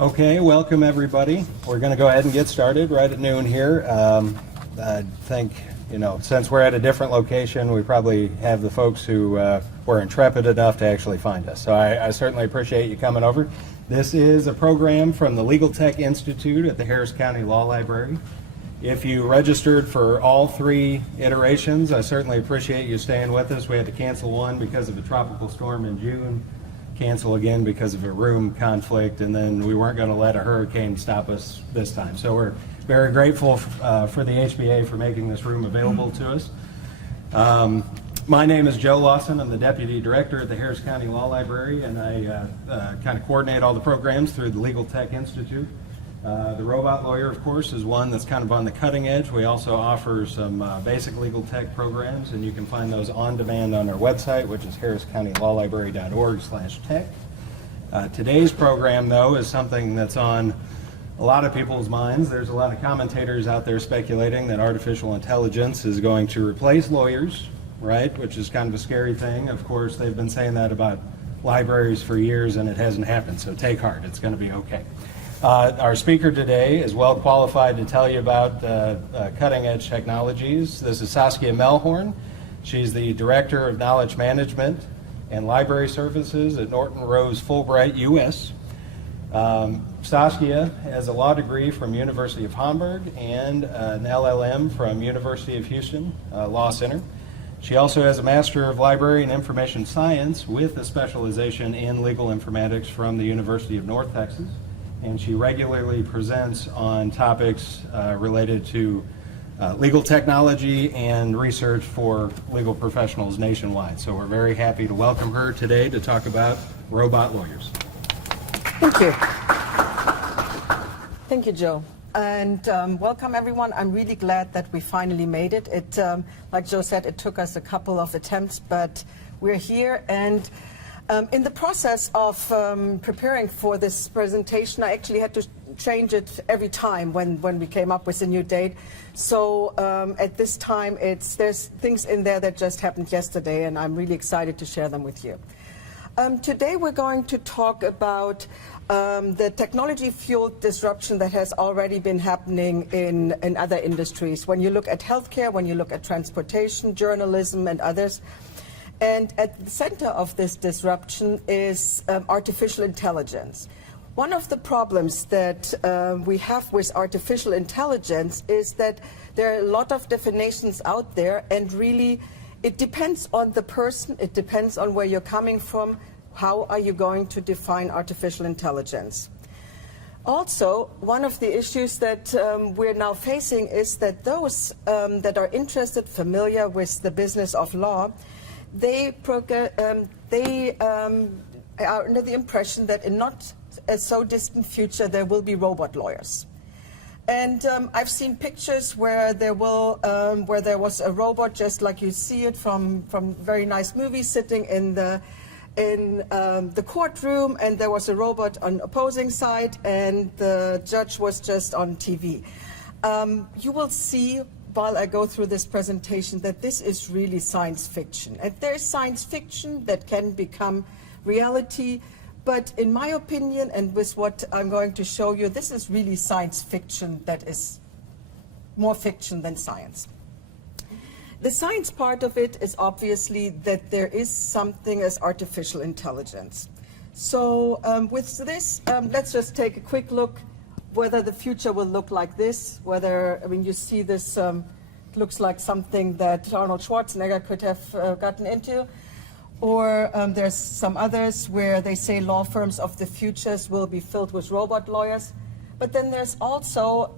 Okay, welcome everybody. We're going to go ahead and get started right at noon here. I think, since we're at a different location, we probably have the folks who were intrepid enough to actually find us. So I certainly appreciate you coming over. This is a program from the Legal Tech Institute at the Harris County Law Library. If you registered for all three iterations, I certainly appreciate you staying with us. We had to cancel one because of a tropical storm in June, cancel again because of a room conflict, and then we weren't going to let a hurricane stop us this time. So we're very grateful for the HBA for making this room available to us. My name is Joe Lawson. I'm the Deputy Director at the Harris County Law Library, and I kind of coordinate all the programs through the Legal Tech Institute. The Robot Lawyer, of course, is one that's kind of on the cutting edge. We also offer some basic legal tech programs, and you can find those on demand on our website, which is harriscountylawlibrary.org/tech. Today's program, though, is something that's on a lot of people's minds. There's a lot of commentators out there speculating that artificial intelligence is going to replace lawyers, right, which is kind of a scary thing. Of course, they've been saying that about libraries for years, and it hasn't happened, so take heart. It's going to be okay. Our speaker today is well qualified to tell you about cutting-edge technologies. This is Saskia Mehlhorn. She's the Director of Knowledge Management and Library Services at Norton Rose Fulbright US. Saskia has a law degree from University of Hamburg and an LLM from University of Houston Law Center. She also has a Master of Library and Information Science with a specialization in legal informatics from the University of North Texas. And she regularly presents on topics related to legal technology and research for legal professionals nationwide. So we're very happy to welcome her today to talk about robot lawyers. Thank you. Thank you, Joe. And welcome, everyone. I'm really glad that we finally made it. Like Joe said, it took us a couple of attempts, but we're here. And in the process of preparing for this presentation, I actually had to change it every time when we came up with a new date. So at this time, there's things in there that just happened yesterday, and I'm really excited to share them with you. Today we're going to talk about the technology-fueled disruption that has already been happening in other industries. When you look at healthcare, when you look at transportation, journalism, and others. And at the center of this disruption is artificial intelligence. One of the problems that we have with artificial intelligence is that there are a lot of definitions out there, and really it depends on the person, it depends on where you're coming from, how are you going to define artificial intelligence. Also, one of the issues that we're now facing is that those that are interested, familiar with the business of law, they are under the impression that in not a so distant future there will be robot lawyers. And I've seen pictures where there was a robot, just like you see it from very nice movies, sitting in the courtroom, and there was a robot on opposing side, and the judge was just on TV. You will see, while I go through this presentation, that this is really science fiction. And there's science fiction that can become reality, but in my opinion, and with what I'm going to show you, this is really science fiction that is more fiction than science. The science part of it is obviously that there is something as artificial intelligence. So with this, let's just take a quick look whether the future will look like this, you see this looks like something that Arnold Schwarzenegger could have gotten into, or there's some others where they say law firms of the futures will be filled with robot lawyers. But then there's also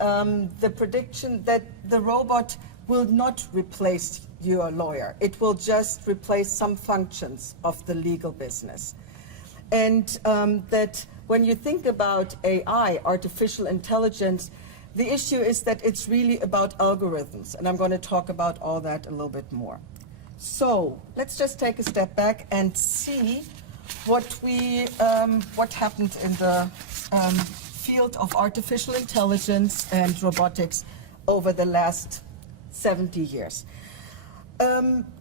the prediction that the robot will not replace your lawyer. It will just replace some functions of the legal business. And that when you think about AI, artificial intelligence, the issue is that it's really about algorithms, and I'm going to talk about all that a little bit more. So let's just take a step back and see what happened in the field of artificial intelligence and robotics over the last 70 years.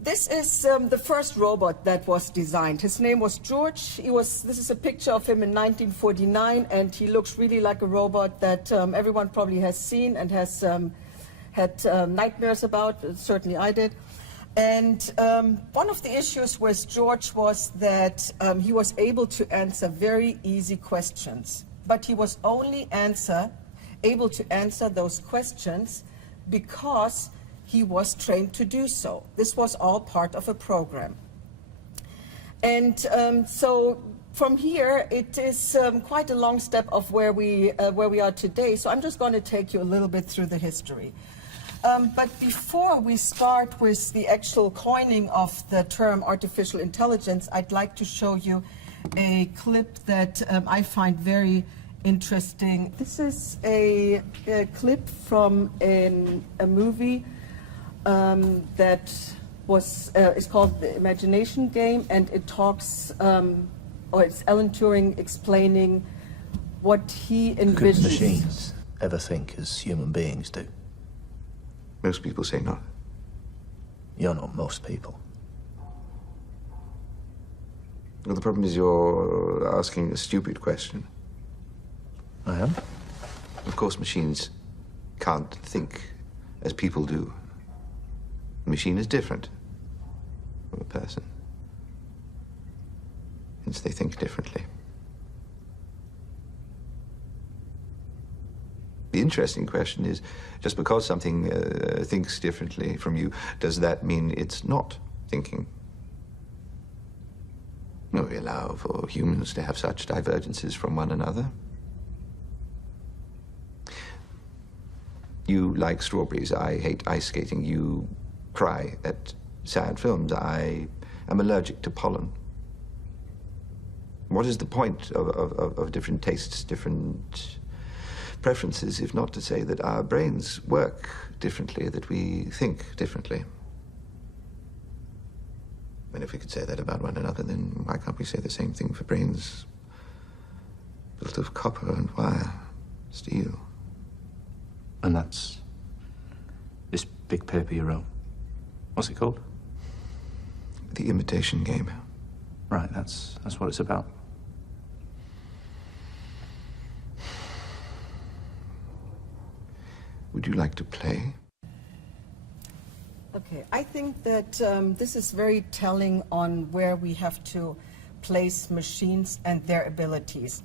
This is the first robot that was designed. His name was George. This is a picture of him in 1949, and he looks really like a robot that everyone probably has seen and has had nightmares about. Certainly I did. And one of the issues with George was that he was able to answer very easy questions, but he was only able to answer those questions because he was trained to do so. This was all part of a program. And so from here, it is quite a long step of where we are today. So I'm just going to take you a little bit through the history. But before we start with the actual coining of the term artificial intelligence, I'd like to show you a clip that I find very interesting. This is a clip from a movie that is called The Imagination Game, and it talks, or it's Alan Turing explaining what he envisions. Could machines ever think as human beings do? Most people say not. You're not most people. Well, the problem is you're asking a stupid question. I am? Of course, machines can't think as people do. A machine is different from a person. Hence, they think differently. The interesting question is, just because something thinks differently from you, does that mean it's not thinking? No, we allow for humans to have such divergences from one another. You like strawberries. I hate ice skating. You cry at sad films. I am allergic to pollen. What is the point of different tastes, different preferences, if not to say that our brains work differently, that we think differently? And if we could say that about one another, then why can't we say the same thing for brains built of copper and wire, steel? And that's this big paper you wrote. What's it called? The Imitation Game. Right, that's what it's about. Would you like to play? Okay, I think that this is very telling on where we have to place machines and their abilities.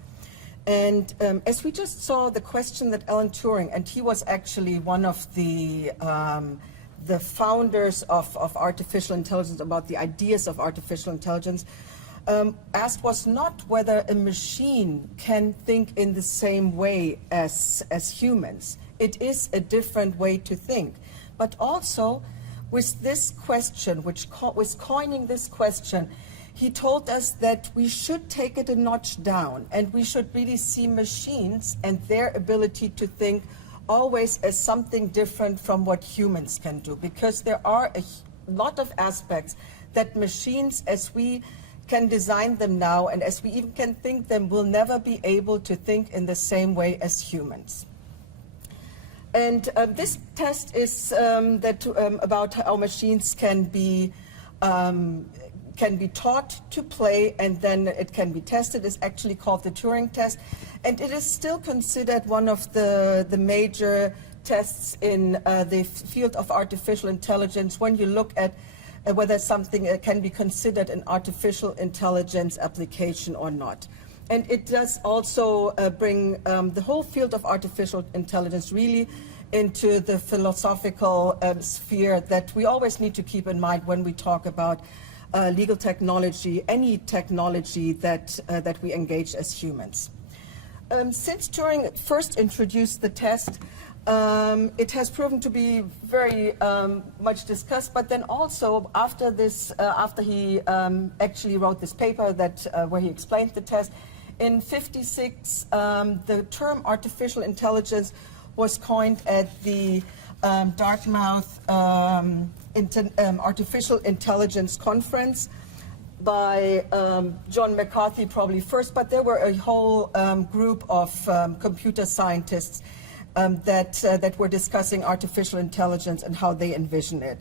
And as we just saw the question that Alan Turing, and he was actually one of the founders of artificial intelligence, about the ideas of artificial intelligence, asked was not whether a machine can think in the same way as humans. It is a different way to think. But also, with this question, with coining this question, he told us that we should take it a notch down, and we should really see machines and their ability to think always as something different from what humans can do, because there are a lot of aspects that machines, as we can design them now and as we even can think them, will never be able to think in the same way as humans. And this test is about how machines can be taught to play, and then it can be tested. It's actually called the Turing test, and it is still considered one of the major tests in the field of artificial intelligence when you look at whether something can be considered an artificial intelligence application or not. And it does also bring the whole field of artificial intelligence really into the philosophical sphere that we always need to keep in mind when we talk about legal technology, any technology that we engage as humans. Since Turing first introduced the test, it has proven to be very much discussed, but then also after this, after he actually wrote this paper where he explained the test, in '56, the term artificial intelligence was coined at the Dartmouth Artificial Intelligence Conference by John McCarthy probably first, but there were a whole group of computer scientists that were discussing artificial intelligence and how they envision it.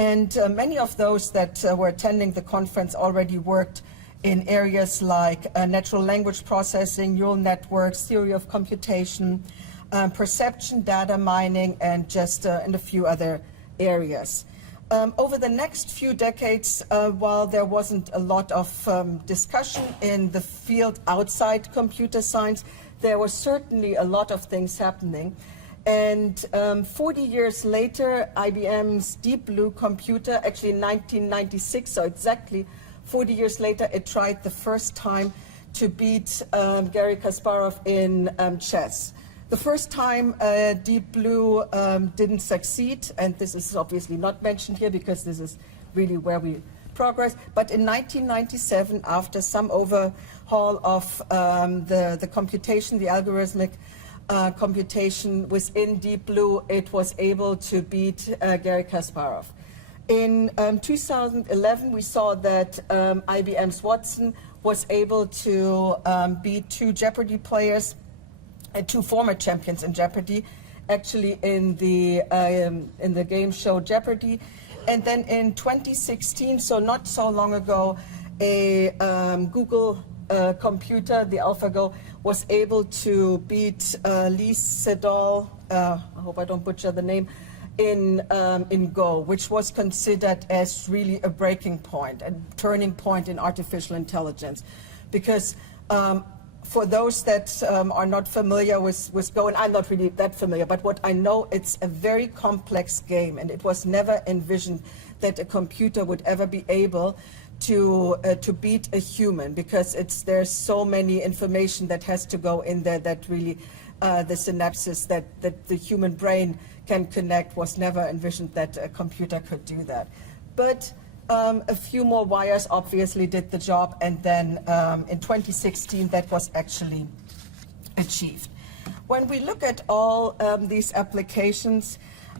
And many of those that were attending the conference already worked in areas like natural language processing, neural networks, theory of computation, perception, data mining, and just in a few other areas. Over the next few decades, while there wasn't a lot of discussion in the field outside computer science, there was certainly a lot of things happening. And 40 years later, IBM's Deep Blue computer, actually in 1996, so exactly 40 years later, it tried the first time to beat Garry Kasparov in chess. The first time Deep Blue didn't succeed, and this is obviously not mentioned here because this is really where we progress, but in 1997, after some overhaul of the computation, the algorithmic computation within Deep Blue, it was able to beat Garry Kasparov. In 2011, we saw that IBM's Watson was able to beat two Jeopardy players, two former champions in Jeopardy, actually in the game show Jeopardy. And then in 2016, so not so long ago, a Google computer, the AlphaGo, was able to beat Lee Sedol, I hope I don't butcher the name, in Go, which was considered as really a breaking point, a turning point in artificial intelligence. Because for those that are not familiar with Go, and I'm not really that familiar, but what I know, it's a very complex game, and it was never envisioned that a computer would ever be able to beat a human, because there's so many information that has to go in there that really the synapses that the human brain can connect was never envisioned that a computer could do that. But a few more wires obviously did the job, and then in 2016 that was actually achieved. When we look at all these applications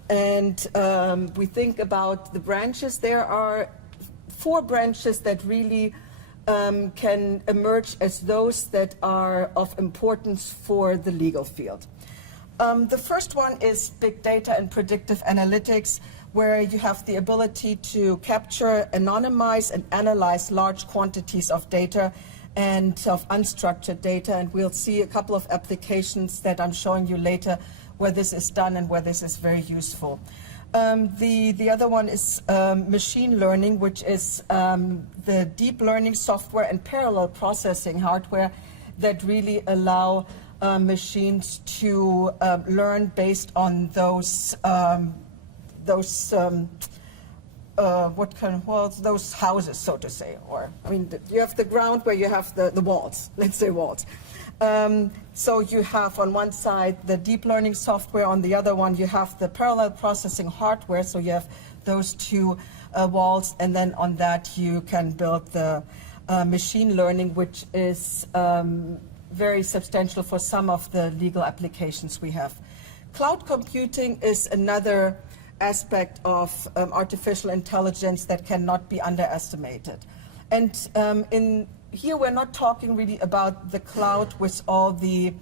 and we think about the branches, there are 4 branches that really can emerge as those that are of importance for the legal field. The first one is big data and predictive analytics, where you have the ability to capture, anonymize, and analyze large quantities of data and of unstructured data. And we'll see a couple of applications that I'm showing you later where this is done and where this is very useful. The other one is machine learning, which is the deep learning software and parallel processing hardware that really allow machines to learn based on those those houses, so to say. Or, I mean, you have the ground where you have the walls, let's say walls. So you have on one side the deep learning software, on the other one you have the parallel processing hardware, so you have those two walls, and then on that you can build the machine learning, which is very substantial for some of the legal applications we have. Cloud computing is another aspect of artificial intelligence that cannot be underestimated. And here we're not talking really about the cloud with all the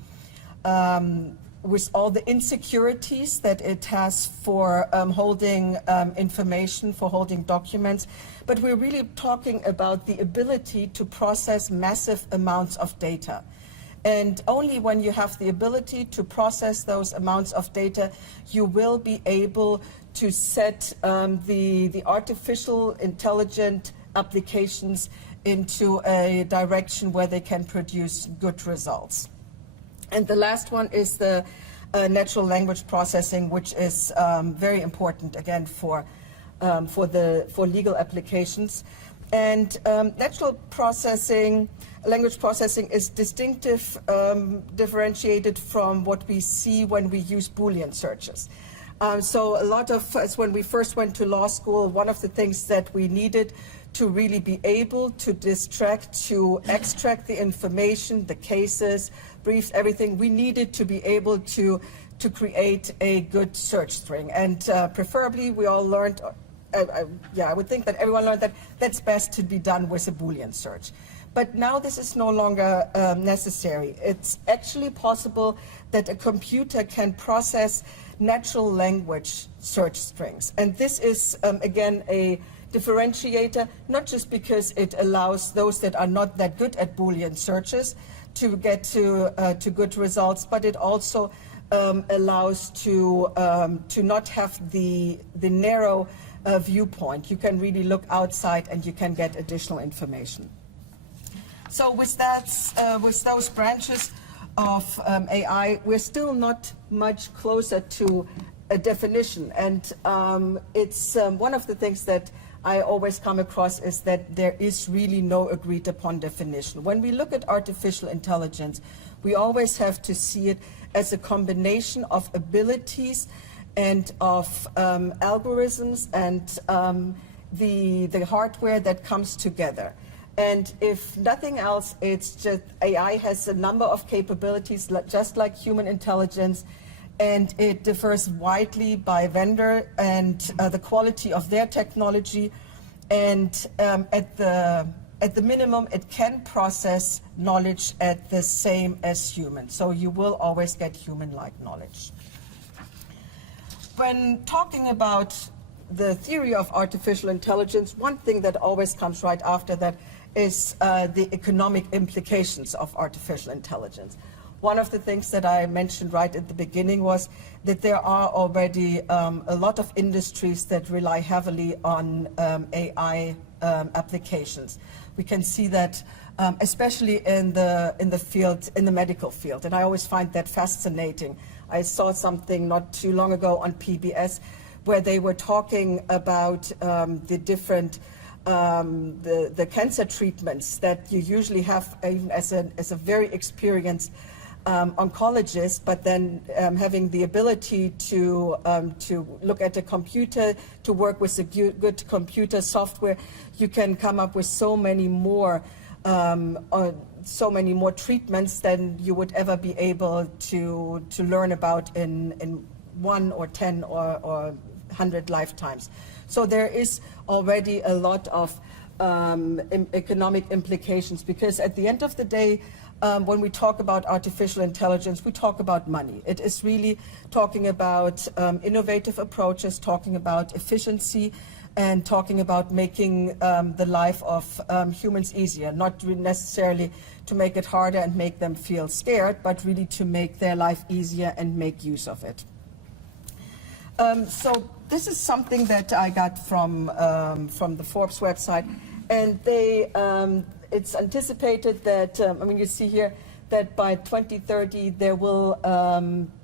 insecurities that it has for holding information, for holding documents, but we're really talking about the ability to process massive amounts of data. And only when you have the ability to process those amounts of data, you will be able to set the artificial intelligent applications into a direction where they can produce good results. And the last one is the natural language processing, which is very important, again, for legal applications. And language processing is differentiated from what we see when we use Boolean searches. So a lot of us, when we first went to law school, one of the things that we needed to really be able to extract the information, the cases, briefs, everything, we needed to be able to create a good search string. And preferably, we all learned I would think that everyone learned that that's best to be done with a Boolean search. But now this is no longer necessary. It's actually possible that a computer can process natural language search strings. And this is, again, a differentiator, not just because it allows those that are not that good at Boolean searches to get to good results, but it also allows to not have the narrow viewpoint. You can really look outside and you can get additional information. So with that, with those branches of AI, we're still not much closer to a definition. And it's one of the things that I always come across is that there is really no agreed upon definition. When we look at artificial intelligence, we always have to see it as a combination of abilities and of algorithms and the hardware that comes together. And if nothing else, it's just AI has a number of capabilities, just like human intelligence, and it differs widely by vendor and the quality of their technology. And at the minimum, it can process knowledge at the same as human. So you will always get human-like knowledge. When talking about the theory of artificial intelligence, one thing that always comes right after that is the economic implications of artificial intelligence. One of the things that I mentioned right at the beginning was that there are already a lot of industries that rely heavily on AI applications. We can see that especially in the field, in the medical field, and I always find that fascinating. I saw something not too long ago on PBS where they were talking about the different the cancer treatments that you usually have even as a very experienced oncologist, but then having the ability to look at a computer, to work with a good computer software, you can come up with so many more treatments than you would ever be able to learn about in 1 or 10 or 100 lifetimes. So there is already a lot of economic implications, because at the end of the day, when we talk about artificial intelligence, we talk about money. It is really talking about innovative approaches, talking about efficiency, and talking about making the life of humans easier, not necessarily to make it harder and make them feel scared, but really to make their life easier and make use of it. So this is something that I got from the Forbes website, and it's anticipated that, I mean, you see here that by 2030 there will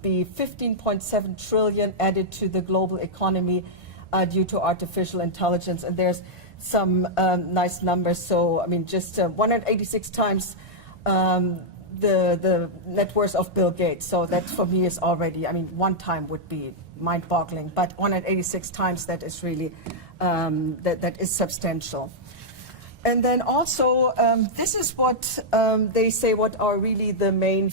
be 15.7 trillion added to the global economy due to artificial intelligence, and there's some nice numbers. So, I mean, just 186 times the net worth of Bill Gates. So that for me is already, I mean, one time would be mind-boggling, but 186 times, that is really, that is substantial. And then also, this is what they say, what are really the main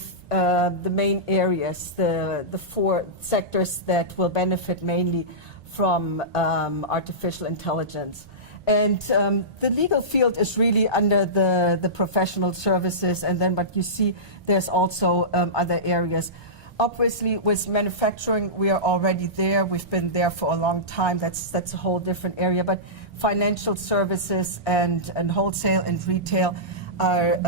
areas, the 4 sectors that will benefit mainly from artificial intelligence. And the legal field is really under the professional services, and then, but you see there's also other areas. Obviously, with manufacturing, we are already there. We've been there for a long time. That's a whole different area. But financial services and wholesale and retail are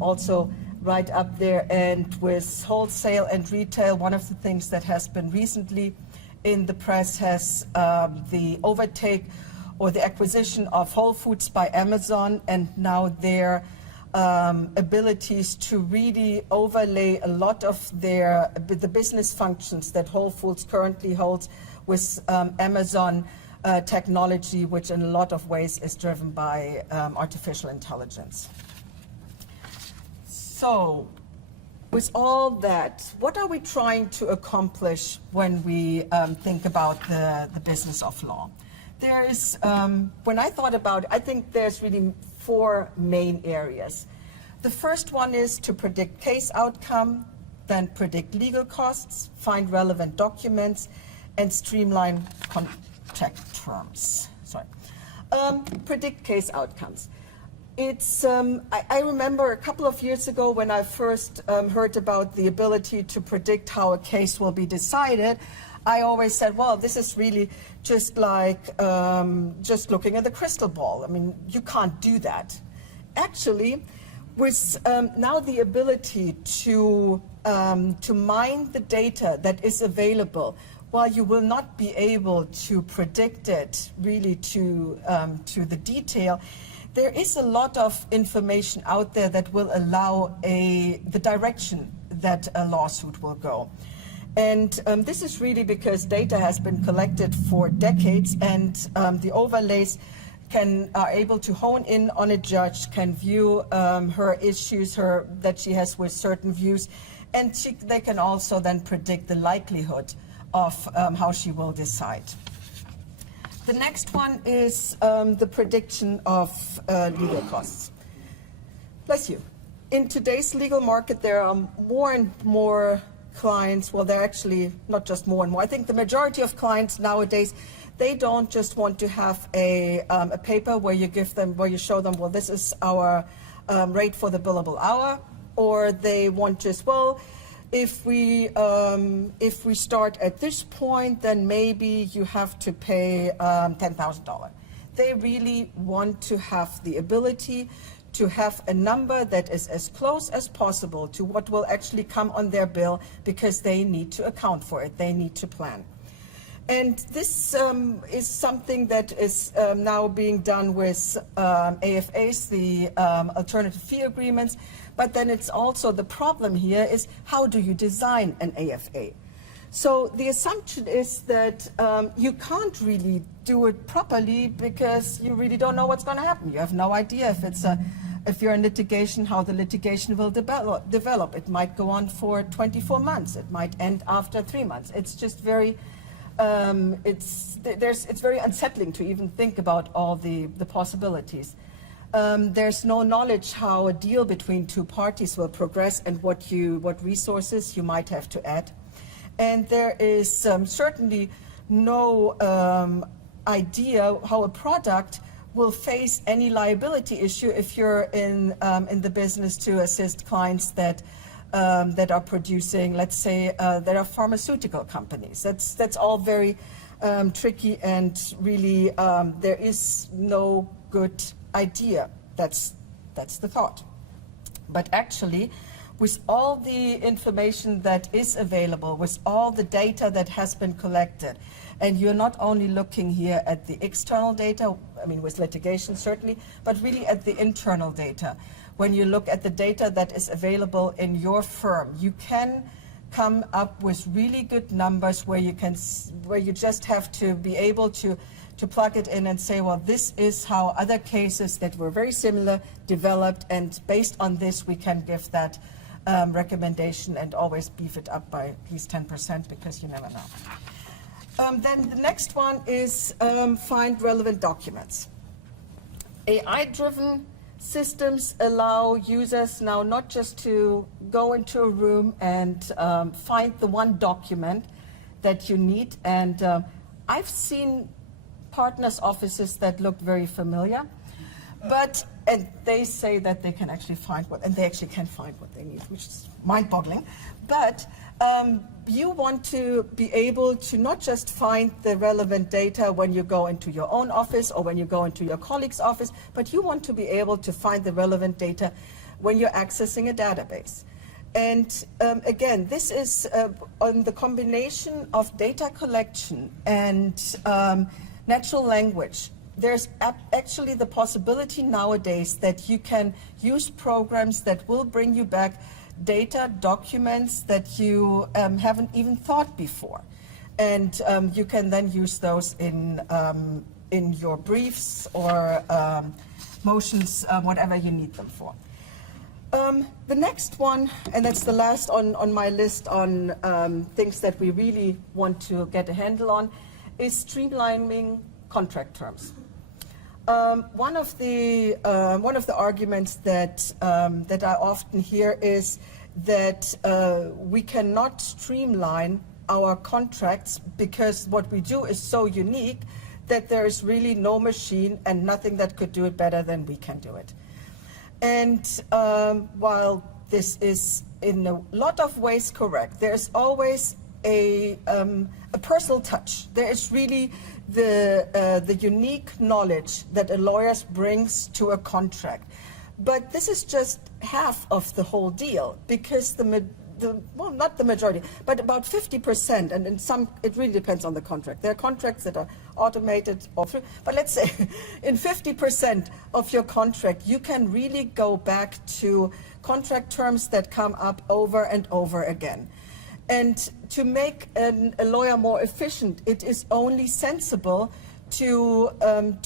also right up there. And with wholesale and retail, one of the things that has been recently in the press has the overtake or the acquisition of Whole Foods by Amazon, and now their abilities to really overlay a lot of the business functions that Whole Foods currently holds with Amazon technology, which in a lot of ways is driven by artificial intelligence. So, with all that, what are we trying to accomplish when we think about the business of law? There is, when I thought about it, I think there's really 4 main areas. The first one is to predict case outcome, then predict legal costs, find relevant documents, and streamline contract terms. Predict case outcomes. It's, I remember a couple of years ago when I first heard about the ability to predict how a case will be decided, I always said, well, this is really just like just looking at the crystal ball. I mean, you can't do that. Actually, with now the ability to mine the data that is available, while you will not be able to predict it really to the detail, there is a lot of information out there that will allow the direction that a lawsuit will go. And this is really because data has been collected for decades, and the overlays are able to hone in on a judge, can view her issues that she has with certain views, and they can also then predict the likelihood of how she will decide. The next one is the prediction of legal costs. Bless you. In today's legal market, there are more and more clients, well, they're actually not just more and more. I think the majority of clients nowadays, they don't just want to have a paper where you show them, well, this is our rate for the billable hour, or they want just, well, if we start at this point, then maybe you have to pay $10,000. They really want to have the ability to have a number that is as close as possible to what will actually come on their bill, because they need to account for it, they need to plan. And this is something that is now being done with AFAs, the alternative fee agreements, but then it's also the problem here is how do you design an AFA? So the assumption is that you can't really do it properly because you really don't know what's going to happen. You have no idea if you're in litigation, how the litigation will develop. It might go on for 24 months. It might end after 3 months. It's just very, it's very unsettling to even think about all the possibilities. There's no knowledge how a deal between two parties will progress and what resources you might have to add. And there is certainly no idea how a product will face any liability issue if you're in the business to assist clients that are producing, let's say, that are pharmaceutical companies. That's all very tricky, and really there is no good idea. That's the thought. But actually, with all the information that is available, with all the data that has been collected, and you're not only looking here at the external data, I mean with litigation certainly, but really at the internal data. When you look at the data that is available in your firm, you can come up with really good numbers where you just have to be able to plug it in and say, well, this is how other cases that were very similar developed, and based on this we can give that recommendation, and always beef it up by at least 10%, because you never know. Then the next one is find relevant documents. AI-driven systems allow users now not just to go into a room and find the one document that you need. And I've seen partners' offices that look very familiar, and they say that they can actually find and they actually can find what they need, which is mind-boggling. But you want to be able to not just find the relevant data when you go into your own office or when you go into your colleague's office, but you want to be able to find the relevant data when you're accessing a database. And again, this is on the combination of data collection and natural language. There's actually the possibility nowadays that you can use programs that will bring you back data, documents that you haven't even thought before. And you can then use those in your briefs or motions, whatever you need them for. The next one, and that's the last on my list on things that we really want to get a handle on, is streamlining contract terms. One of the arguments that I often hear is that we cannot streamline our contracts because what we do is so unique that there is really no machine and nothing that could do it better than we can do it. And while this is in a lot of ways correct, there's always a personal touch. There is really the unique knowledge that a lawyer brings to a contract. But this is just half of the whole deal, because well, not the majority, but about 50%, and in some, it really depends on the contract. There are contracts that are automated or through, but let's say in 50% of your contract, you can really go back to contract terms that come up over and over again. And to make a lawyer more efficient, it is only sensible to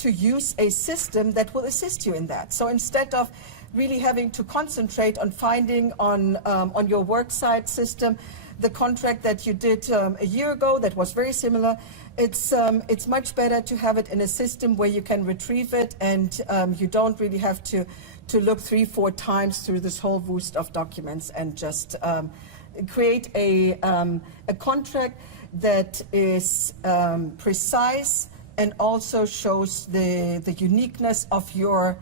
use a system that will assist you in that. So instead of really having to concentrate on finding on your worksite system the contract that you did a year ago that was very similar, it's much better to have it in a system where you can retrieve it, and you don't really have to look 3-4 times through this whole host of documents, and just create a contract that is precise and also shows the uniqueness of your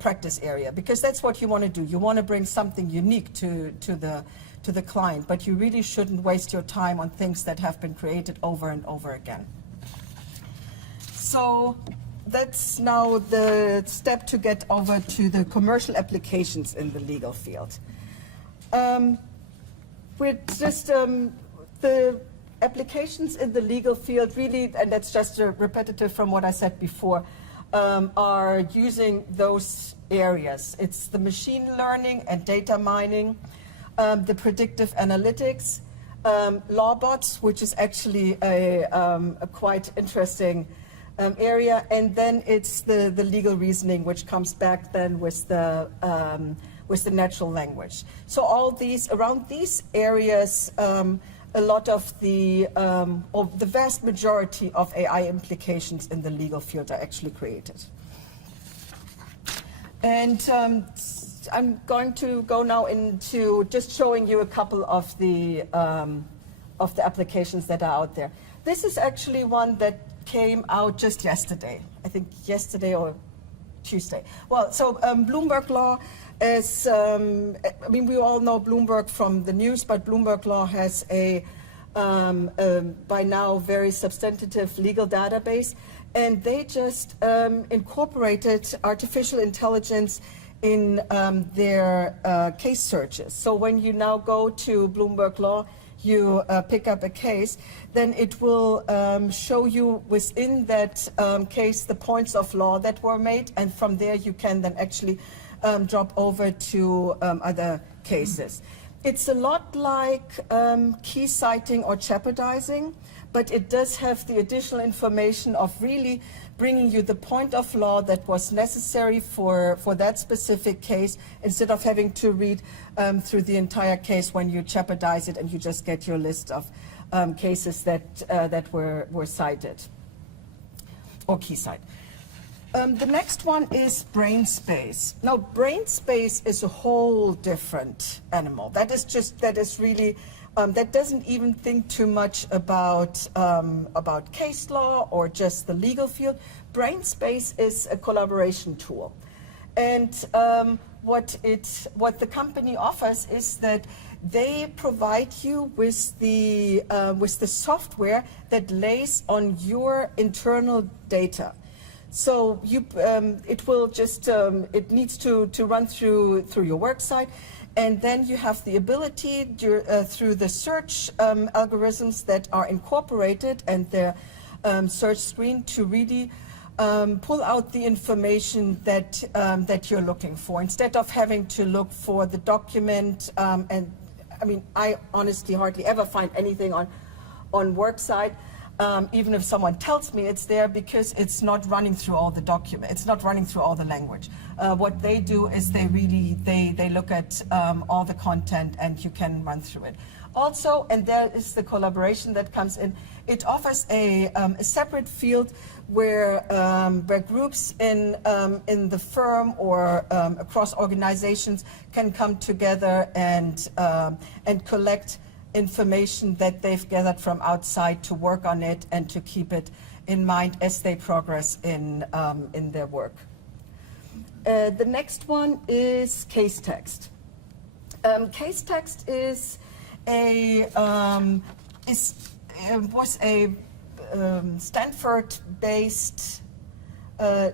practice area, because that's what you want to do. You want to bring something unique to the client, but you really shouldn't waste your time on things that have been created over and over again. So that's now the step to get over to the commercial applications in the legal field. We're just the applications in the legal field really, and that's just a repetitive from what I said before, are using those areas. It's the machine learning and data mining, the predictive analytics, law bots, which is actually a quite interesting area, and then it's the legal reasoning, which comes back then with the natural language. So all these, around these areas, a lot of the vast majority of AI implications in the legal field are actually created. And I'm going to go now into just showing you a couple of the applications that are out there. This is actually one that came out just yesterday. I think yesterday or Tuesday. Well, so Bloomberg Law is, I mean, we all know Bloomberg from the news, but Bloomberg Law has a, by now, very substantive legal database, and they just incorporated artificial intelligence in their case searches. So when you now go to Bloomberg Law, you pick up a case, then it will show you within that case the points of law that were made, and from there you can then actually drop over to other cases. It's a lot like key citing or jeopardizing, but it does have the additional information of really bringing you the point of law that was necessary for that specific case, instead of having to read through the entire case when you jeopardize it and you just get your list of cases that were cited or key cite. The next one is Brainspace. Now, Brainspace is a whole different animal. That is really, that doesn't even think too much about case law or just the legal field. Brainspace is a collaboration tool. And what the company offers is that they provide you with the software that lays on your internal data. So you, it will just, it needs to run through your worksite, and then you have the ability through the search algorithms that are incorporated and their search screen to really pull out the information that you're looking for, instead of having to look for the document. And I mean, I honestly hardly ever find anything on worksite. Even if someone tells me it's there, because it's not running through all the document, it's not running through all the language. What they do is they look at all the content, and you can run through it. Also, and there is the collaboration that comes in, it offers a separate field where groups in the firm or across organizations can come together and collect information that they've gathered from outside to work on it and to keep it in mind as they progress in their work. The next one is case text. Case text is was a Stanford-based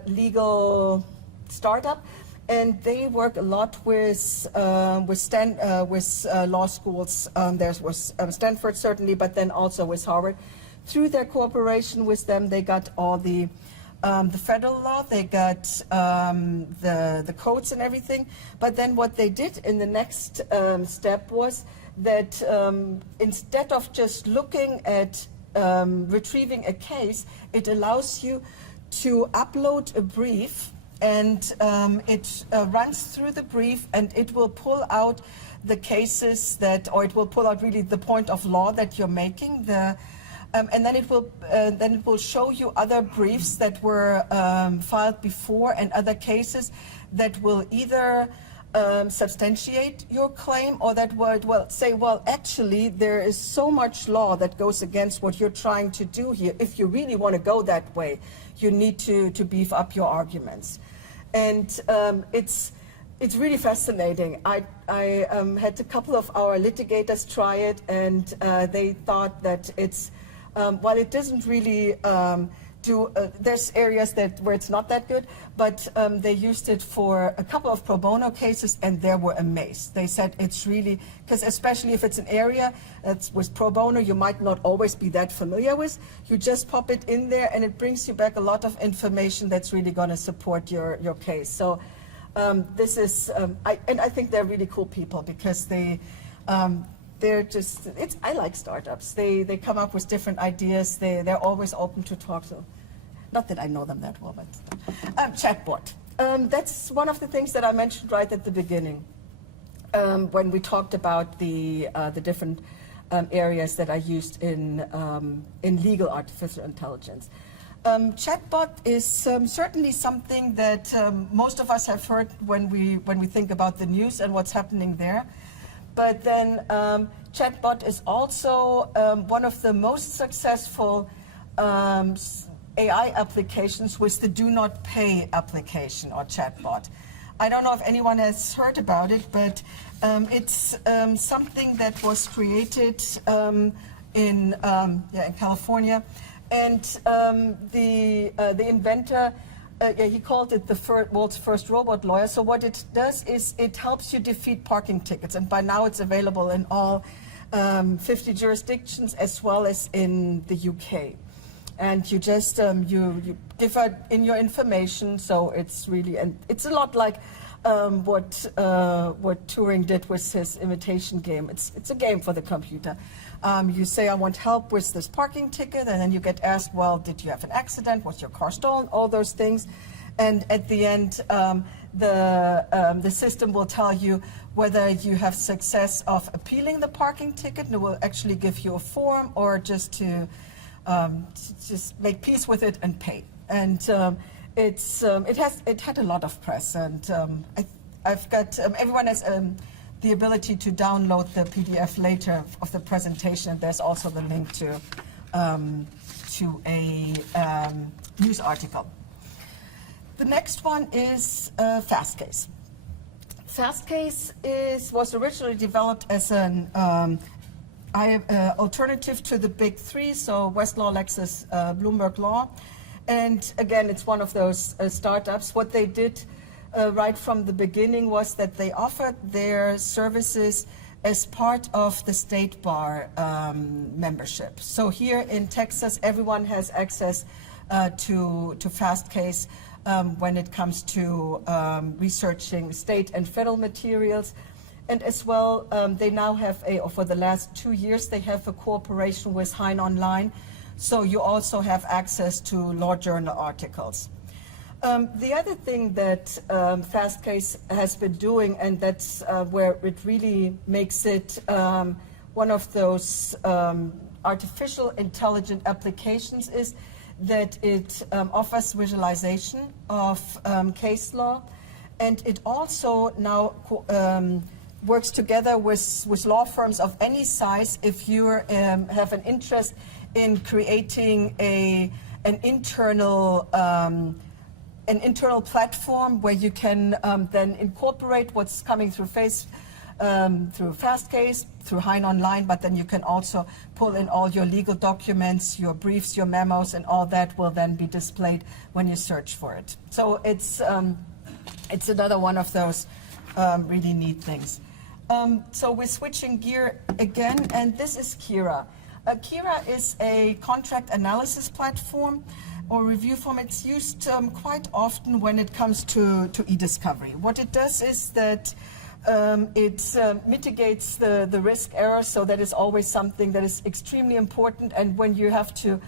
legal startup, and they work a lot with law schools. There was Stanford certainly, but then also with Harvard. Through their cooperation with them, they got all the federal law, they got the codes and everything. But then what they did in the next step was that instead of just looking at retrieving a case, it allows you to upload a brief, and it runs through the brief, and it will pull out the cases that, or it will pull out really the point of law that you're making, and then it will show you other briefs that were filed before and other cases that will either substantiate your claim, or that would say, well, actually, there is so much law that goes against what you're trying to do here. If you really want to go that way, you need to beef up your arguments. And it's really fascinating. I had a couple of our litigators try it, and they thought that it's, while it doesn't really there's areas where it's not that good, but they used it for a couple of pro bono cases, and they were amazed. They said it's really, because especially if it's an area that's with pro bono you might not always be that familiar with, you just pop it in there and it brings you back a lot of information that's really going to support your case. So this is, I think they're really cool people, because they're just, I like startups. They come up with different ideas. They're always open to talk. So, not that I know them that well, but chatbot. That's one of the things that I mentioned right at the beginning when we talked about the different areas that I used in legal artificial intelligence. Chatbot is certainly something that most of us have heard when we think about the news and what's happening there. But then chatbot is also one of the most successful AI applications with the do not pay application, or chatbot. I don't know if anyone has heard about it, but it's something that was created in California, and the inventor, he called it the world's first robot lawyer. So what it does is it helps you defeat parking tickets, and by now it's available in all 50 jurisdictions as well as in the UK. And you just you give in your information, so it's really, and it's a lot like what Turing did with his imitation game. It's a game for the computer. You say, I want help with this parking ticket, and then you get asked, well, did you have an accident? Was your car stolen? All those things. And at the end, the system will tell you whether you have success of appealing the parking ticket, and it will actually give you a form, or just to just make peace with it and pay. And it had a lot of press, and I've got everyone has the ability to download the PDF later of the presentation. There's also the link to a news article. The next one is Fastcase. Fastcase was originally developed as an alternative to the big three, so Westlaw, Lexis, Bloomberg Law. And again, it's one of those startups. What they did right from the beginning was that they offered their services as part of the state bar membership. So here in Texas, everyone has access to Fastcase when it comes to researching state and federal materials. And as well, they now have for the last 2 years, they have a cooperation with Hein Online. So you also have access to law journal articles. The other thing that Fastcase has been doing, and that's where it really makes it one of those artificial intelligent applications, is that it offers visualization of case law, and it also now works together with law firms of any size if you have an interest in creating an internal platform where you can then incorporate what's coming through through Fastcase, through Hein Online, but then you can also pull in all your legal documents, your briefs, your memos, and all that will then be displayed when you search for it. So it's another one of those really neat things. So we're switching gear again, and this is Kira. Kira is a contract analysis platform or review form. It's used quite often when it comes to e-discovery. What it does is that it mitigates the risk error, so that is always something that is extremely important. And when you have to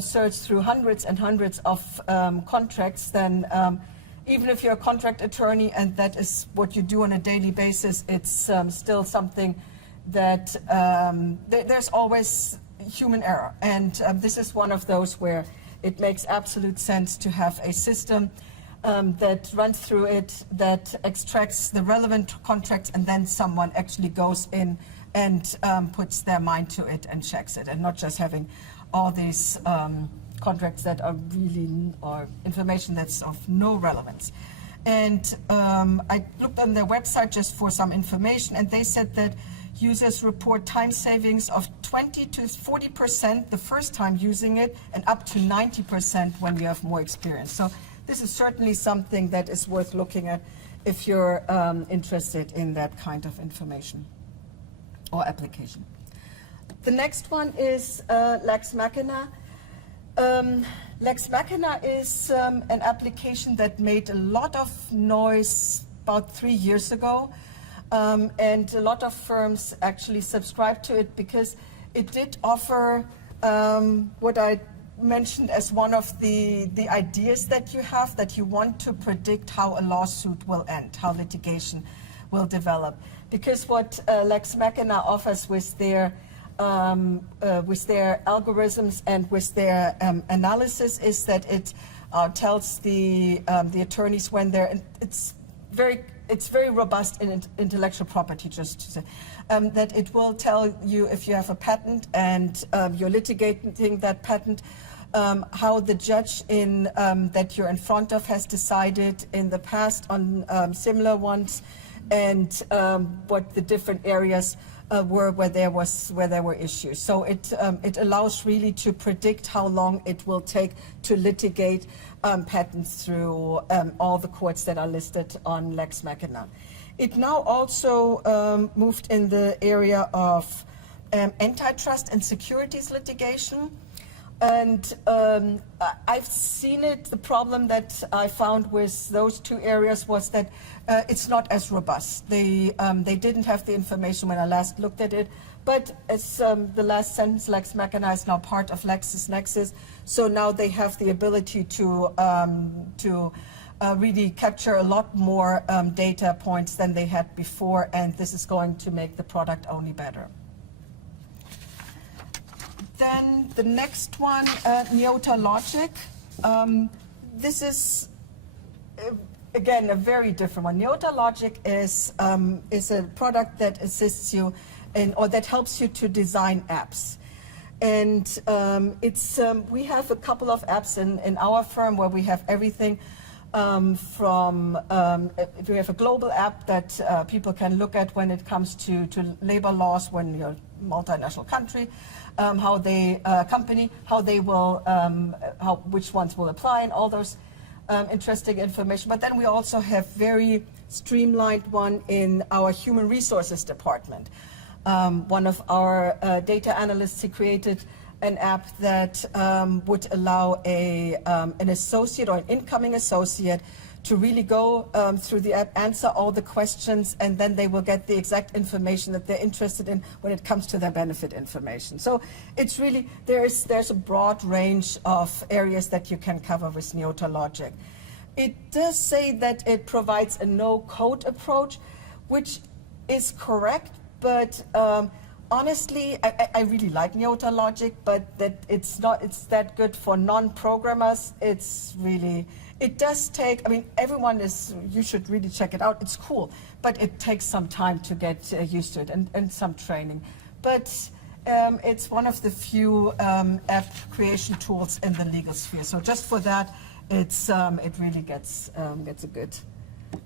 search through hundreds and hundreds of contracts, then even if you're a contract attorney and that is what you do on a daily basis, it's still something that there's always human error. And this is one of those where it makes absolute sense to have a system that runs through it, that extracts the relevant contracts, and then someone actually goes in and puts their mind to it and checks it, and not just having all these contracts that are really, or information that's of no relevance. And I looked on their website just for some information, and they said that users report time savings of 20 to 40% the first time using it, and up to 90% when you have more experience. So this is certainly something that is worth looking at if you're interested in that kind of information or application. The next one is Lex Machina. Lex Machina is an application that made a lot of noise about 3 years ago, and a lot of firms actually subscribed to it because it did offer what I mentioned as one of the ideas that you have, that you want to predict how a lawsuit will end, how litigation will develop. Because what Lex Machina offers with their algorithms and with their analysis is that it tells the attorneys when they're, it's very robust in intellectual property, just to say, that it will tell you if you have a patent and you're litigating that patent, how the judge that you're in front of has decided in the past on similar ones, and what the different areas were where there were issues. So it allows really to predict how long it will take to litigate patents through all the courts that are listed on Lex Machina. It now also moved in the area of antitrust and securities litigation. And I've seen it. The problem that I found with those two areas was that it's not as robust. They didn't have the information when I last looked at it. But as the last sentence, Lex Machina is now part of LexisNexis, so now they have the ability to really capture a lot more data points than they had before, and this is going to make the product only better. Then the next one, Neota Logic. This is, again, a very different one. Neota Logic is a product that assists you or that helps you to design apps. And we have a couple of apps in our firm where we have everything we have a global app that people can look at when it comes to labor laws when you're a multinational country. How they will, which ones will apply, and all those interesting information. But then we also have very streamlined one in our human resources department. One of our data analysts, he created an app that would allow an associate or an incoming associate to really go through the app, answer all the questions, and then they will get the exact information that they're interested in when it comes to their benefit information. So it's really, there's a broad range of areas that you can cover with Neota Logic. It does say that it provides a no-code approach, which is correct, but honestly, I really like Neota Logic, but that it's that good for non-programmers. It's really, it does take, I mean, you should really check it out. It's cool, but it takes some time to get used to it and some training. But it's one of the few app creation tools in the legal sphere. So just for that, it really gets a good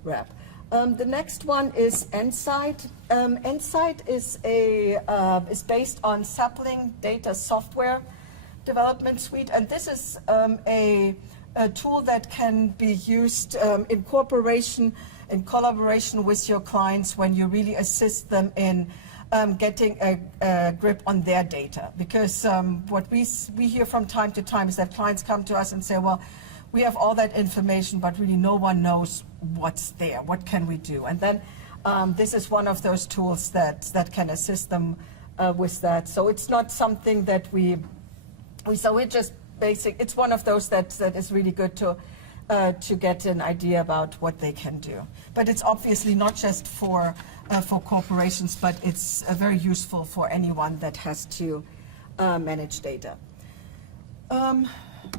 rap. The next one is NSight. NSight is based on Sapling Data Software Development Suite, and this is a tool that can be used in collaboration with your clients when you really assist them in getting a grip on their data. Because what we hear from time to time is that clients come to us and say, well, we have all that information, but really no one knows what's there. What can we do? And then this is one of those tools that can assist them with that. So it's not something that we're just basic. It's one of those that is really good to get an idea about what they can do. But it's obviously not just for corporations, but it's very useful for anyone that has to manage data.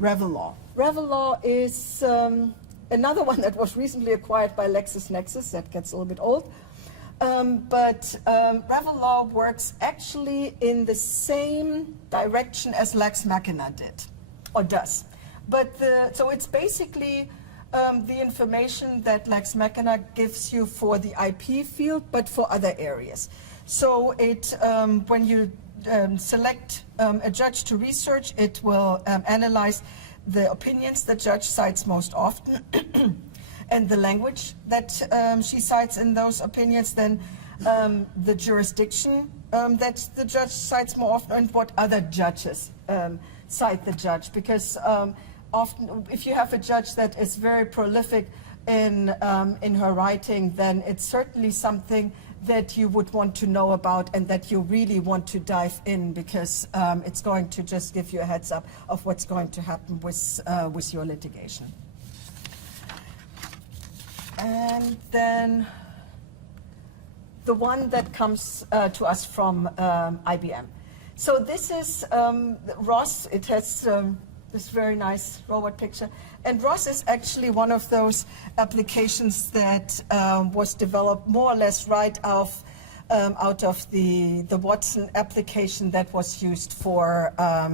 Revelaw. Revelaw is another one that was recently acquired by LexisNexis. That gets a little bit old. But Revelaw works actually in the same direction as Lex Machina did, or does. But so it's basically the information that Lex Machina gives you for the IP field, but for other areas. So it when you select a judge to research, it will analyze the opinions the judge cites most often and the language that she cites in those opinions, then the jurisdiction that the judge cites more often, and what other judges cite the judge. Because often, if you have a judge that is very prolific in her writing, then it's certainly something that you would want to know about and that you really want to dive in, because it's going to just give you a heads up of what's going to happen with your litigation. And then the one that comes to us from IBM. So this is ROS. It has this very nice robot picture. And ROS is actually one of those applications that was developed more or less right out of the Watson application that was used for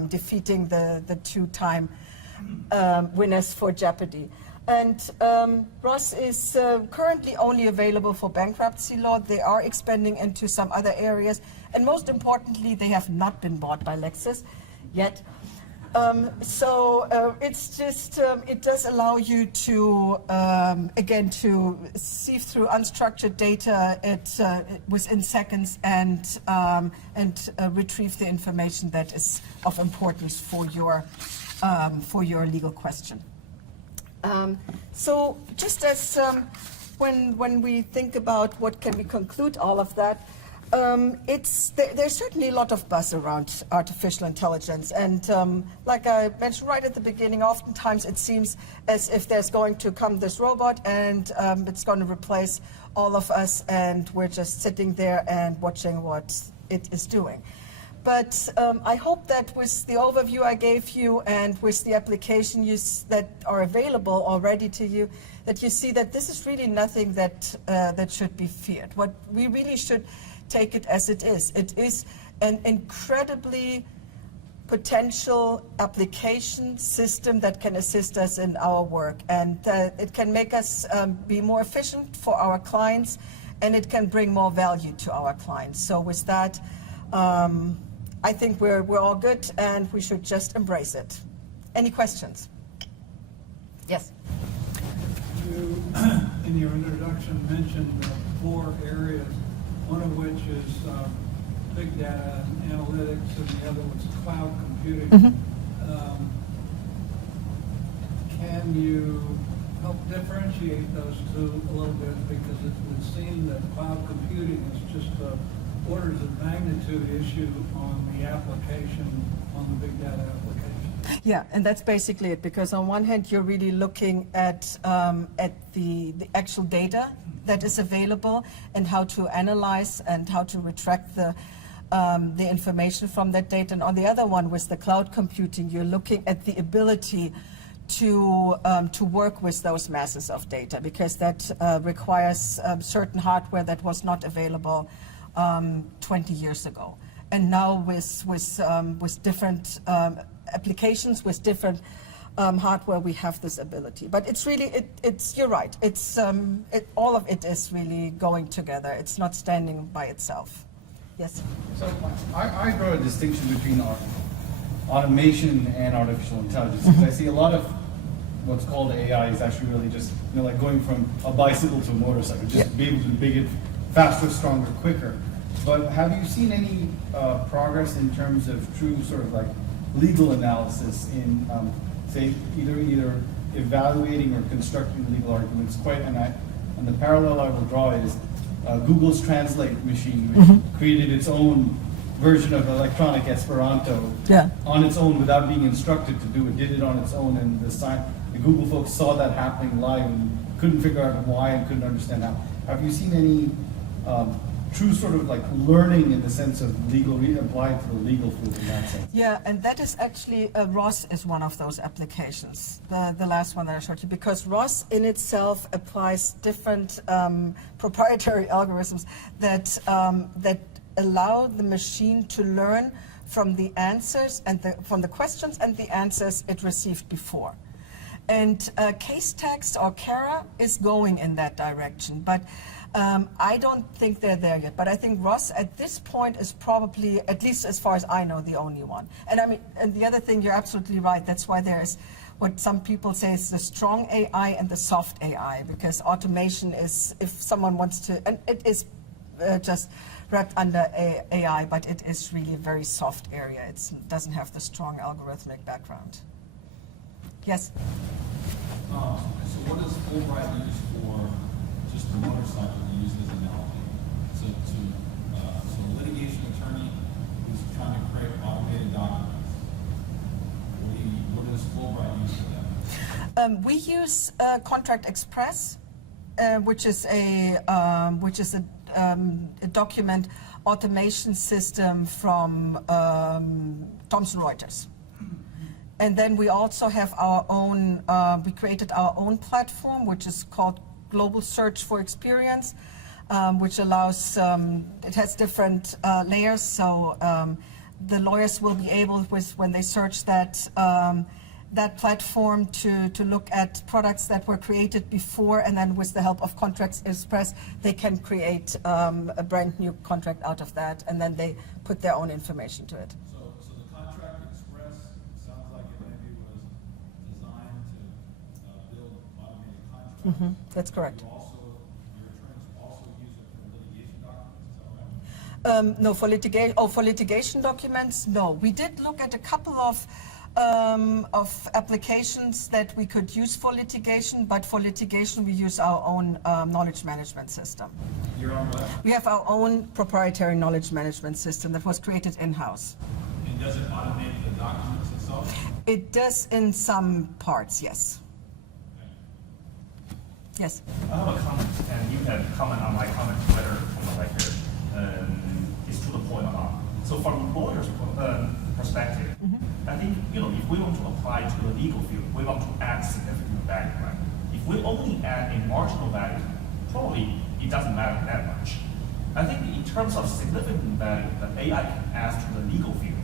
defeating the two-time winners for Jeopardy. And ROS is currently only available for bankruptcy law. They are expanding into some other areas. And most importantly, they have not been bought by Lexis yet. So it's just, it does allow you to, again, to sieve through unstructured data within seconds and retrieve the information that is of importance for your legal question. So just as when we think about what can we conclude all of that, there's certainly a lot of buzz around artificial intelligence, and like I mentioned right at the beginning, oftentimes it seems as if there's going to come this robot and it's going to replace all of us, and we're just sitting there and watching what it is doing. But I hope that with the overview I gave you and with the application that are available already to you, that you see that this is really nothing that should be feared. What we really should take it as it is. It is an incredibly potential application system that can assist us in our work, and it can make us be more efficient for our clients, and it can bring more value to our clients. So with that, I think we're all good, and we should just embrace it. Any questions? Yes. You, in your introduction, mentioned 4 areas, one of which is big data and analytics, and the other was cloud computing. Mm-hmm. Can you help differentiate those two a little bit? Because it would seem that cloud computing is just orders of magnitude issue on the application, on the big data application. Yeah, and that's basically it, because on one hand you're really looking at the actual data that is available and how to analyze and how to retract the information from that data, and on the other one with the cloud computing you're looking at the ability to work with those masses of data, because that requires certain hardware that was not available 20 years ago. and now with different applications, with different hardware, we have this ability. But it's really, you're right. It's all of it is really going together. It's not standing by itself. Yes. So I draw a distinction between automation and artificial intelligence. Because I see a lot of what's called AI is actually really just like going from a bicycle to a motorcycle, just be able to make it faster, stronger, quicker. But have you seen any progress in terms of true sort of like legal analysis in say either evaluating or constructing legal arguments? And the parallel I will draw is Google's Translate machine, which created its own version of electronic Esperanto on its own without being instructed to do it, did it on its own, and the Google folks saw that happening live and couldn't figure out why and couldn't understand how. Have you seen any true sort of like learning in the sense of legal, applied to the legal field in that sense? Yeah, and that is actually, ROS is one of those applications, the last one that I showed you, because ROS in itself applies different proprietary algorithms that allow the machine to learn from the answers and from the questions and the answers it received before. And case text or Kara is going in that direction, but I don't think they're there yet. But I think ROS at this point is probably, at least as far as I know, the only one. And I mean, and the other thing, you're absolutely right. That's why there is what some people say is the strong AI and the soft AI, because automation is, if someone wants to, and it is just wrapped under AI, but it is really a very soft area. It doesn't have the strong algorithmic background. Yes? So what does Fulbright use for just the motorcycle to use as an analogy? So a litigation attorney who's trying to create automated documents, what does Fulbright use for that? We use Contract Express, which is a document automation system from Thomson Reuters. And then we also have our own, we created our own platform, which is called Global Search for Experience, which allows, it has different layers. So the lawyers will be able, when they search that, that platform to look at products that were created before, and then with the help of Contract Express, they can create a brand new contract out of that, and then they put their own information to it. So the Contract Express sounds like it maybe was designed to build automated contracts. That's correct. Your attorneys also use it for litigation documents, is that right? No, for litigation documents, no. We did look at a couple of applications that we could use for litigation, but for litigation we use our own knowledge management system. Your own what? We have our own proprietary knowledge management system that was created in-house. And does it automate the documents itself? It does in some parts, yes. Yes. I have a comment, and you can comment on my comment whether it's to the point or not. So from lawyers' perspective, I think if we want to apply to the legal field, we want to add significant value, right? If we only add a marginal value, probably it doesn't matter that much. I think in terms of significant value that AI can add to the legal field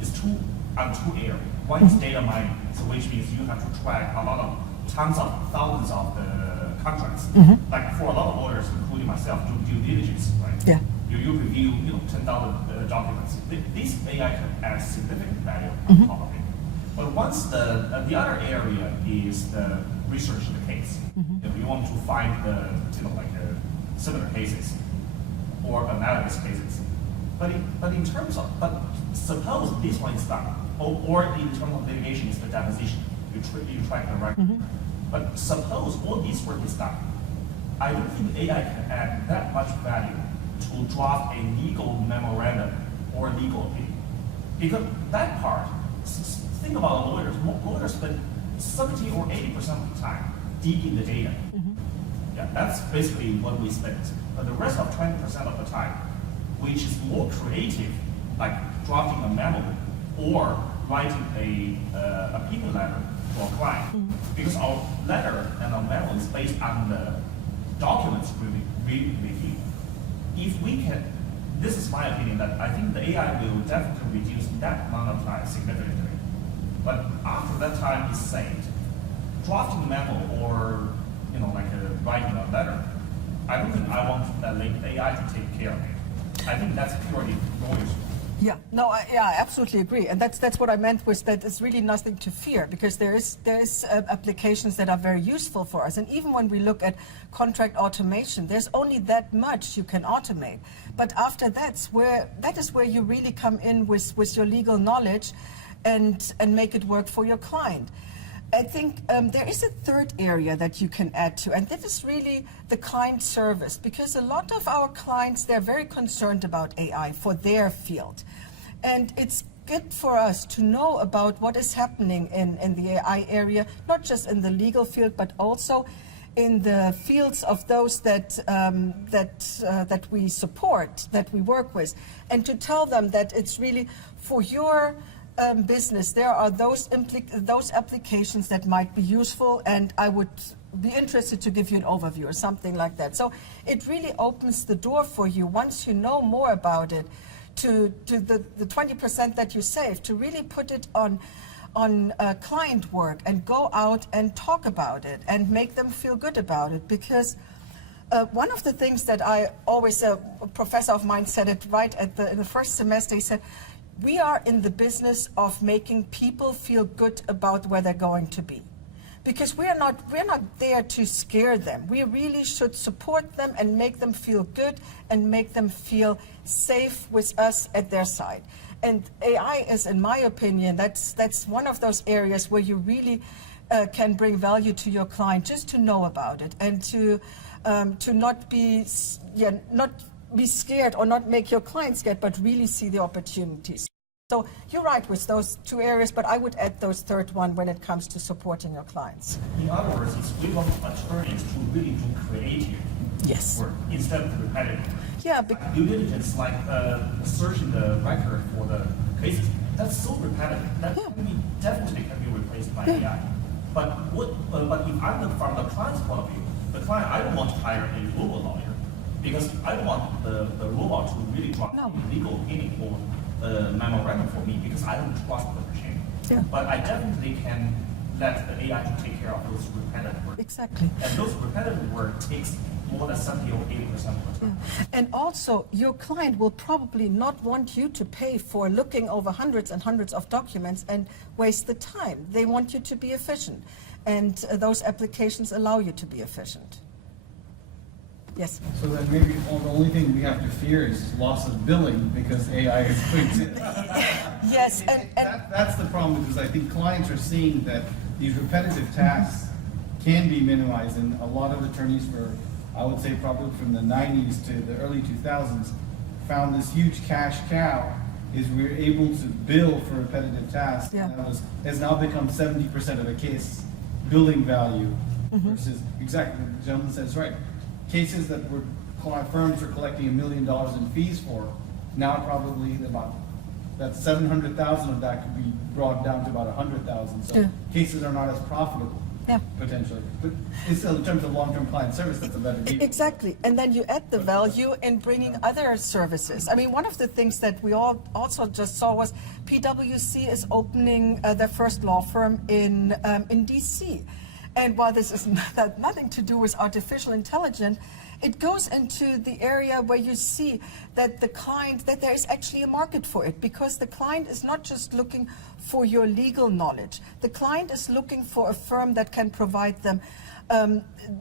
is two areas. One is data mining, so which means you have to track a lot of tons of thousands of the contracts. Like for a lot of lawyers, including myself, do due diligence, right? Yeah. You review 10,000 documents. This AI can add significant value on top of it. But once the other area is the research of the case. If you want to find the similar cases or analogous cases. But in terms of suppose this one is done, or in terms of litigation is the deposition. You track the record. But suppose all this work is done, I don't think AI can add that much value to draft a legal memorandum or legal opinion. Because that part, think about lawyers. Lawyers spend 70 or 80% of the time digging the data. Yeah, that's basically what we spend. But the rest of 20% of the time, which is more creative, like drafting a memo or writing a opinion letter to a client. Because our letter and our memo is based on the documents we review. If we can this is my opinion, that I think the AI will definitely reduce that amount of time significantly. But after that time is saved, drafting a memo or writing a letter, I don't think I want the AI to take care of it. I think that's purely lawyers. Yeah, no, I absolutely agree, and that's what I meant was that it's really nothing to fear, because there is applications that are very useful for us, and even when we look at contract automation, there's only that much you can automate. But after that is where you really come in with your legal knowledge, and make it work for your client. I think there is a third area that you can add to, and that is really the client service, because a lot of our clients, they're very concerned about AI for their field. And it's good for us to know about what is happening in the AI area, not just in the legal field, but also in the fields of those that we support, that we work with, and to tell them that it's really for your business, there are those applications that might be useful, and I would be interested to give you an overview or something like that. So it really opens the door for you, once you know more about it, to the 20% that you save, to really put it on client work and go out and talk about it and make them feel good about it. Because one of the things that I always, a professor of mine said it right in the first semester, he said, we are in the business of making people feel good about where they're going to be. Because we're not there to scare them. We really should support them and make them feel good and make them feel safe with us at their side. And AI is, in my opinion, that's one of those areas where you really can bring value to your client, just to know about it, and to not be scared, or not make your clients scared, but really see the opportunities. So you're right with those two areas, but I would add those third one when it comes to supporting your clients. In other words, we want attorneys to really do creative work instead of repetitive. Yeah. Due diligence, like searching the record for the cases, that's so repetitive. That definitely can be replaced by AI. But if I'm from the client's point of view, I don't want to hire a robot lawyer, because I don't want the robot to really draft a legal opinion or memorandum for me, because I don't trust the machine. Yeah. But I definitely can let the AI to take care of those repetitive work. Exactly. And those repetitive work takes more than 70 or 80% of the time. Yeah. And also, your client will probably not want you to pay for looking over hundreds and hundreds of documents and waste the time. They want you to be efficient. And those applications allow you to be efficient. Yes. So then maybe the only thing we have to fear is loss of billing, because AI is going to. Yes, and that's the problem, because I think clients are seeing that these repetitive tasks can be minimized, and a lot of attorneys, for I would say probably from the 90s to the early 2000s, found this huge cash cow is we're able to bill for repetitive tasks. Yeah. And that has now become 70% of a case billing value, versus exactly what the gentleman says, right. Cases that firms are collecting $1 million in fees for, now probably about that 700,000 of that could be brought down to about 100,000. So cases are not as profitable. Yeah. Potentially. But it's still, in terms of long-term client service, that's a better deal. Exactly. And then you add the value in bringing other services. I mean, one of the things that we all also just saw was PwC is opening their first law firm in DC. And while this is nothing to do with artificial intelligence, it goes into the area where you see that that there is actually a market for it, because the client is not just looking for your legal knowledge. The client is looking for a firm that can provide them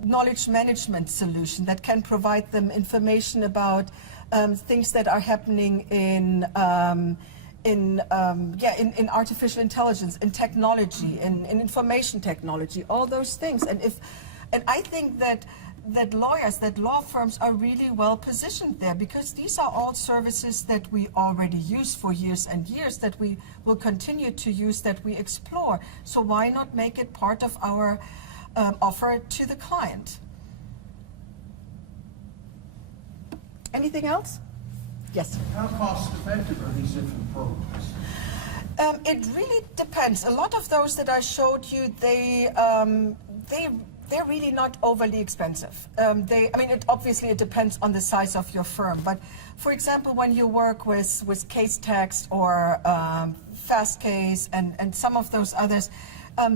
knowledge management solution, that can provide them information about things that are happening in artificial intelligence, in technology, in information technology, all those things. And I think that lawyers, that law firms are really well positioned there, because these are all services that we already use for years and years, that we will continue to use, that we explore. So why not make it part of our offer to the client? Anything else? Yes. How cost effective are these different programs? It really depends. A lot of those that I showed you, they they're really not overly expensive. Obviously it depends on the size of your firm, but for example, when you work with case text or fast case and some of those others,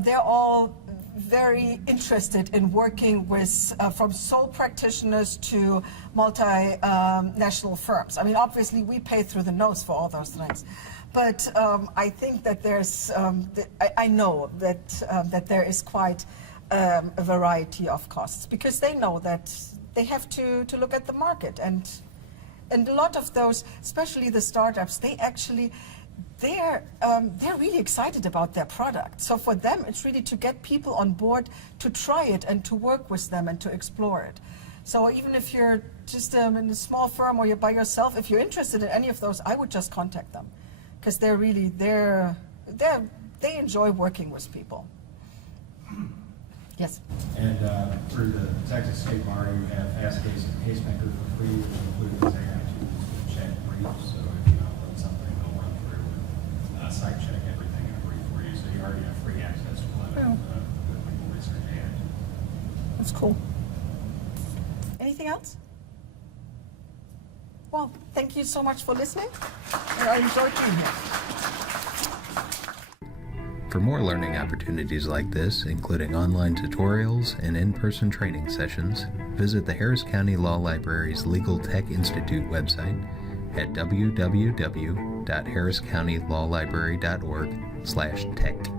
they're all very interested in working with from sole practitioners to multinational firms. I mean, obviously we pay through the nose for all those things, but I think that there's, I know that there is quite a variety of costs, because they know that they have to look at the market, and a lot of those, especially the startups, they're really excited about their product. So for them, it's really to get people on board to try it and to work with them and to explore it. So even if you're just in a small firm or you're by yourself, if you're interested in any of those, I would just contact them, because they enjoy working with people. Yes. And through the Texas State Bar, you have Fast Case and CaseMaker for free, which includes AI tools to check briefs. So if you upload something, they'll run through and site check everything in a brief for you. So you already have free access to a lot of good legal research AI tools. That's cool. Anything else? Well, thank you so much for listening, and I enjoyed being here. For more learning opportunities like this, including online tutorials and in-person training sessions, visit the Harris County Law Library's Legal Tech Institute website at www.harriscountylawlibrary.org/tech.